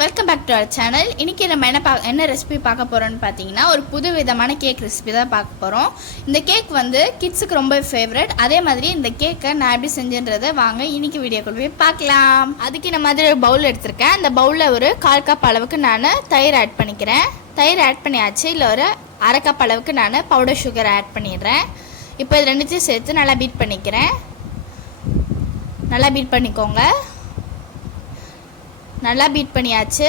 Welcome back to our channel. இன்றைக்கி நம்ம என்ன ரெசிபி பார்க்க போகிறோம்னு பார்த்தீங்கன்னா ஒரு புது விதமான கேக் ரெசிபி தான் பார்க்க போகிறோம். இந்த கேக் வந்து கிட்ஸுக்கு ரொம்ப ஃபேவரட். அதே மாதிரி இந்த கேக்கை நான் எப்படி செஞ்சுன்றதை வாங்க இன்றைக்கி வீடியோக்குள்ள போய் பார்க்கலாம். அதுக்கு இந்த மாதிரி ஒரு பவுல் எடுத்திருக்கேன். அந்த பவுலில் ஒரு 1/4 கப் அளவுக்கு நான் தயிர் ஆட் பண்ணிக்கிறேன். தயிர் ஆட் பண்ணியாச்சு. இல்லை ஒரு 1/2 கப் அளவுக்கு நான் பவுடர் சுகர் ஆட் பண்ணிடுறேன். இப்போ இது ரெண்டுத்தையும் சேர்த்து நல்லா பீட் பண்ணிக்கிறேன். நல்லா பீட் பண்ணிக்கோங்க. நல்லா பீட் பண்ணியாச்சு.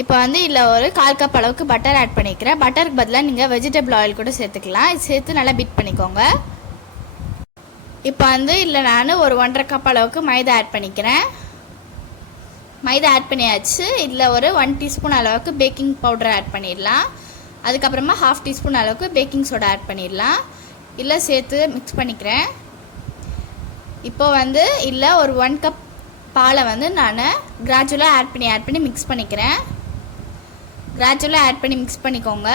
இப்போ வந்து இதில் ஒரு 1/4 கப் அளவுக்கு பட்டர் ஆட் பண்ணிக்கிறேன். பட்டருக்கு பதிலாக நீங்கள் வெஜிடபிள் ஆயில் கூட சேர்த்துக்கலாம். இது சேர்த்து நல்லா பீட் பண்ணிக்கோங்க. இப்போ வந்து இதில் நான் ஒரு 1/2 கப் அளவுக்கு மைதா ஆட் பண்ணிக்கிறேன். மைதா ஆட் பண்ணியாச்சு. இதில் ஒரு 1 டீஸ்பூன் அளவுக்கு பேக்கிங் பவுடர் ஆட் பண்ணிடலாம். அதுக்கப்புறமா 1/2 டீஸ்பூன் அளவுக்கு பேக்கிங் சோடா ஆட் பண்ணிடலாம். இல்லை சேர்த்து மிக்ஸ் பண்ணிக்கிறேன். இப்போ வந்து இல்லை ஒரு 1 கப் பாலை வந்து நான் கிராஜுவலாக ஆட் பண்ணி மிக்ஸ் பண்ணிக்கிறேன். கிராஜுவலாக ஆட் பண்ணி மிக்ஸ் பண்ணிக்கோங்க.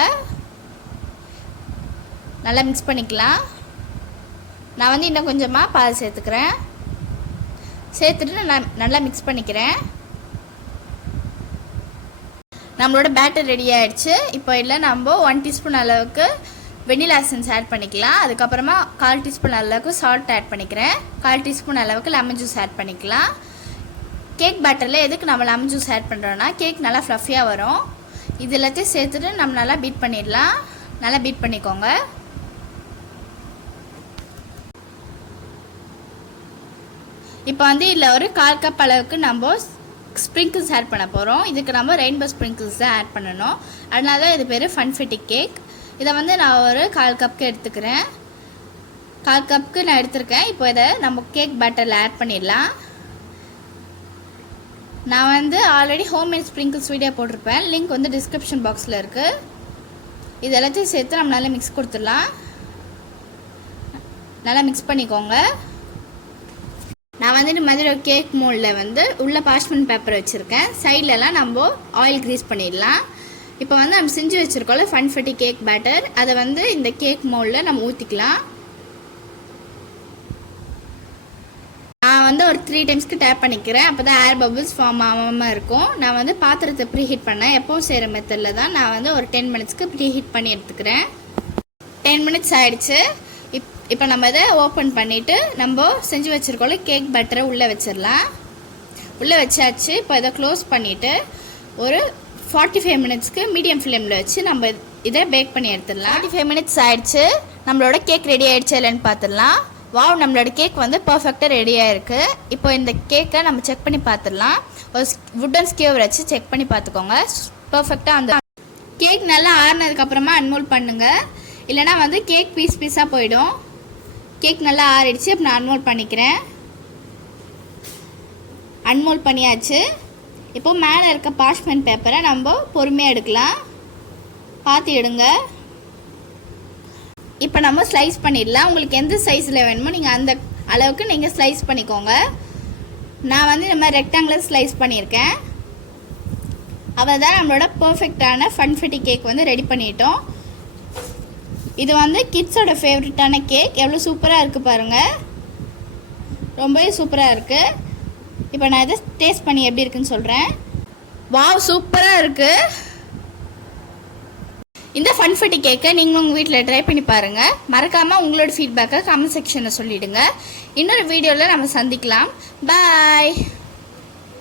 நல்லா மிக்ஸ் பண்ணிக்கலாம். நான் வந்து இன்னும் கொஞ்சமாக பால் சேர்த்துக்கிறேன். சேர்த்துட்டு நல்லா மிக்ஸ் பண்ணிக்கிறேன். நம்மளோட பேட்டர் ரெடி ஆகிடுச்சு. இப்போ இல்லை நம்ம 1 டீஸ்பூன் அளவுக்கு வெனிலா எசன்ஸ் ஆட் பண்ணிக்கலாம். அதுக்கப்புறமா 1/4 டீஸ்பூன் அளவுக்கு சால்ட் ஆட் பண்ணிக்கிறேன். 1/4 டீஸ்பூன் அளவுக்கு லெமன் ஜூஸ் ஆட் பண்ணிக்கலாம். கேக் பேட்டரில் எதுக்கு நம்ம லெமன் ஜூஸ் ஆட் பண்ணுறோன்னா கேக் நல்லா ஃப்ளஃபியாக வரும். இது எல்லாத்தையும் சேர்த்துட்டு நம்ம நல்லா பீட் பண்ணிடலாம். நல்லா பீட் பண்ணிக்கோங்க. இப்போ வந்து இதில் ஒரு 1/4 கப் அளவுக்கு நம்ம ஸ்ப்ரிங்கிள்ஸ் ஆட் பண்ண போகிறோம். இதுக்கு நம்ம ரெயின்போ ஸ்ப்ரிங்கிள்ஸ் தான் ஆட் பண்ணணும். அதனால தான் இது பேர் ஃபன்ஃபெட்டி கேக். இதை வந்து நான் ஒரு 1/4 கப்புக்கு எடுத்துக்கிறேன். 1/4 கப்புக்கு நான் எடுத்துருக்கேன். இப்போ இதை நம்ம கேக் பேட்டரில் ஆட் பண்ணிடலாம். நான் வந்து ஆல்ரெடி ஹோம்மேட் ஸ்ப்ரிங்கிள்ஸ் வீடியோ போட்டிருப்பேன். லிங்க் வந்து டிஸ்கிரிப்ஷன் பாக்ஸில் இருக்குது. இது எல்லாத்தையும் சேர்த்து நம்ம நல்லா மிக்ஸ் கொடுத்துடலாம். நல்லா மிக்ஸ் பண்ணிக்கோங்க. நான் வந்து இந்த மாதிரி ஒரு கேக் மோல்டில் வந்து உள்ள பார்ச்மெண்ட் பேப்பர் வச்சுருக்கேன். சைட்லலாம் நம்ம ஆயில் க்ரீஸ் பண்ணிடலாம். இப்போ வந்து நம்ம செஞ்சு வச்சுருக்கோம்ல ஃபன்ஃபெட்டி கேக் பேட்டர், அதை வந்து இந்த கேக் மோல்டில் நம்ம ஊற்றிக்கலாம். நான் வந்து ஒரு 3 டைம்ஸ்க்கு டேப் பண்ணிக்கிறேன். அப்போ தான் ஏர் பபிள்ஸ் ஃபார்ம் ஆகாமல் இருக்கும். நான் வந்து பாத்திரத்தை ப்ரீ ஹீட் பண்ணேன். எப்போவும் செய்கிற மெத்தடில் தான் நான் வந்து ஒரு 10 மினிட்ஸ்க்கு ப்ரீ ஹீட் பண்ணி எடுத்துக்கிறேன். 10 மினிட்ஸ் ஆகிடுச்சு. இப்போ நம்ம இதை ஓப்பன் பண்ணிவிட்டு நம்ம செஞ்சு வச்சுருக்கோம்ல கேக் பேட்டரை உள்ளே வச்சிடலாம். உள்ளே வச்சாச்சு. இப்போ இதை க்ளோஸ் பண்ணிவிட்டு ஒரு 45 மினிட்ஸ்க்கு மீடியம் ஃப்ளேமில் வச்சு நம்ம இதை பேக் பண்ணி எடுத்துடலாம். 45 மினிட்ஸ் ஆகிடுச்சு. நம்மளோட கேக் ரெடி ஆகிடுச்சு இல்லைன்னு பார்த்துடலாம். வாவ், நம்மளோட கேக் வந்து பர்ஃபெக்டாக ரெடியாக இருக்குது. இப்போ இந்த கேக்கை நம்ம செக் பண்ணி பார்த்துடலாம். ஒரு வுட்டன் ஸ்கியூவர் வச்சு செக் பண்ணி பார்த்துக்கோங்க. பர்ஃபெக்டாக அந்த கேக் நல்லா ஆறினதுக்கப்புறமா அன்மோல்ட் பண்ணுங்கள். இல்லைனா வந்து கேக் பீஸாக போயிடும். கேக் நல்லா ஆறிடுச்சு. இப்போ நான் அன்மோல்ட் பண்ணிக்கிறேன். அன்மோல்ட் பண்ணியாச்சு. இப்போது மேலே இருக்க பார்ச்மெண்ட் பேப்பரை நம்ம பொறுமையாக எடுக்கலாம். பார்த்து எடுங்க. இப்போ நம்ம ஸ்லைஸ் பண்ணிடலாம். உங்களுக்கு எந்த சைஸில் வேணுமோ நீங்கள் அந்த அளவுக்கு நீங்கள் ஸ்லைஸ் பண்ணிக்கோங்க. நான் வந்து இந்த மாதிரி ரெக்டாங்குலர் ஸ்லைஸ் பண்ணியிருக்கேன். அவள் தான் நம்மளோட பர்ஃபெக்டான ஃபன்ஃபெட்டி கேக் வந்து ரெடி பண்ணிட்டோம். இது வந்து கிட்ஸோட ஃபேவரட்டான கேக். எவ்வளோ சூப்பராக இருக்குது பாருங்கள். ரொம்பவே சூப்பராக இருக்குது. இப்போ நான் இதை டேஸ்ட் பண்ணி எப்படி இருக்குன்னு சொல்கிறேன். வாவ், சூப்பராக இருக்குது. இந்த ஃபன்ஃபெட்டி கேக்கை நீங்களும் உங்கள் வீட்டில் ட்ரை பண்ணி பாருங்கள். மறக்காமல் உங்களோட ஃபீட்பேக்கை கமெண்ட் செக்ஷனில் சொல்லிவிடுங்க. இன்னொரு வீடியோவில் நம்ம சந்திக்கலாம். பாய்.